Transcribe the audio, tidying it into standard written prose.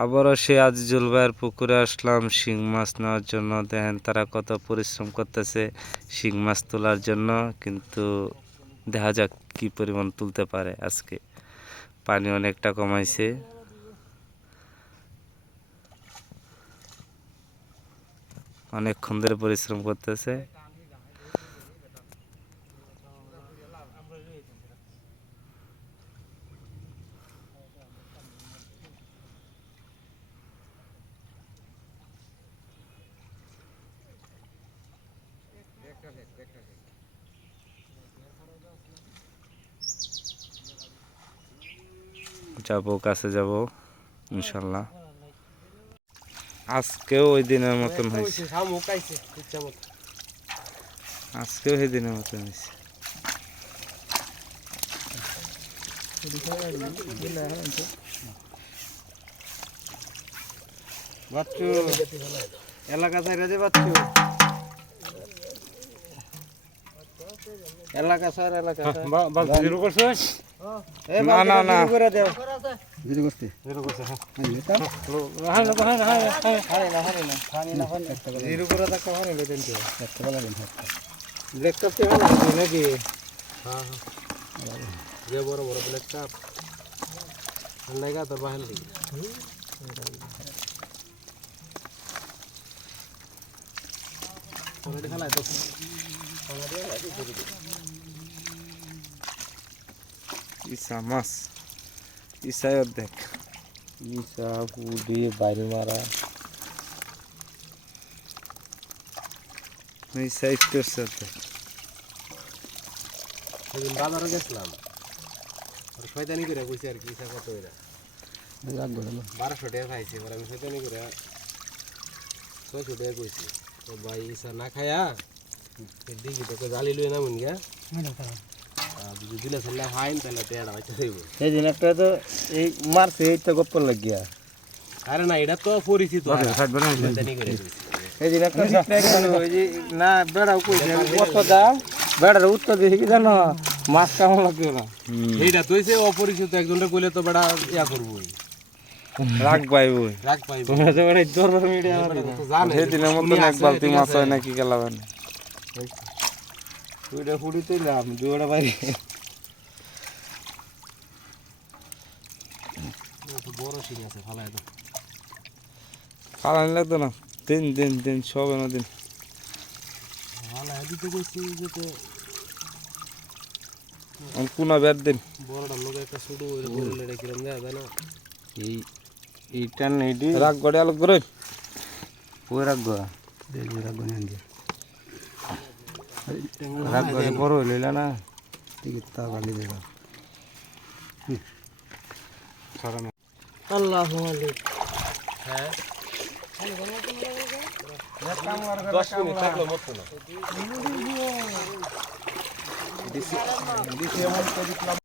আবারও সে আজিজুল ভাইয়ের পুকুরে আসলাম শিং মাছ নেওয়ার জন্য। দেখেন তারা কত পরিশ্রম করতেছে শিং মাছ তোলার জন্য, কিন্তু দেখা যাক কি পরিমাণ তুলতে পারে আজকে। পানি অনেকটা কমাইছে। অনেকক্ষণ ধরে পরিশ্রম করতেছে। যাবো, কাছে যাব ইনশাল্লাহ। আজকেও ওই দিনের মতন হয়েছে, আজকেও ওই দিনের মতন হয়েছে। বাচ্চু এলাকা ছাইরা দে বাচ্চু, এলাকা ছাইরা এলাকা জিরো করছিস? না না না, করে দেও জিরো করতে জিরো করছে। হাই না হাই না হাই হাই হারে না হারে না পানি না পানি জিরো করে দেখা হারে লেতেন তো একটা বলা দিন ব্ল্যাক কাপ তে ভালো আছে নাকি? হ্যাঁ হ্যাঁ যে বড় বড় ব্ল্যাক কাপ লাগা তো বাহির দিকে ওরে খালাই তো পালা দিয়ে লাগি করে দিই। ইসা মাছ, ইসায় দেখ, ইসা পুডি বাইরে মারা ইসা একটু সাথে। সেদিন বাজারে গেছিলাম আর শয়তানি করে কইছে আর কি ইসা কত এরা 1200 টাকা খাইছে, এবার আমি শয়তানি করে 600 টাকা কইছি। তো ভাই ইসা না খায়া দেখি তোকে জালি লই না মন গা যদি দিলে না খাইন তাহলে টেড়া হইতে হইব। সেদিন একটা তো এই মারছে এইটা গপ্প লাগিয়া। আরে না এটা তো পরিচিত শয়তানি করে কইছি। সেদিন একটা ওই যে না বেড়াও কইছে কত দাম, বেড়ার উত্তর দিয়ে কি জানো মাছ কেমন লাগবে না। এইটা তো হইছে অপরিচিত একজনটা কইলে তো বেড়া ইয়া করবো রাগ পাই ওই রাগ পাইব। তোমরা তো বেড়াই দরবার মিডিয়া তো জানে সেদিনের মতন এক বালতি মাছ হয় নাকি গেলাবেন। ওইটা ফুড়ি তুইলাম দুইটা বাইরে বড় শিং আছে ফালাই দাও। ফালানি লাগতো না, দিন দিন দিন সব এনে দিন। ফালাই দিতে কইছি যে তো পুনা বের দিন। বড়টার লোক একটা ছোট ওই বড় লেড়া কিরম দেয়া যায় না। এই এইটা নেডি রাগ গড়ে আলোক করে ওই রাখবো দেখি রাখবো না দিয়ে রাখবো বড় হইলা না ঠিক তা গালি দেবা সারানো আল্লাহু আলাইক। হ্যাঁ 10 মিনিট থাকলো মত না। দিছি এমন করে দিলাম।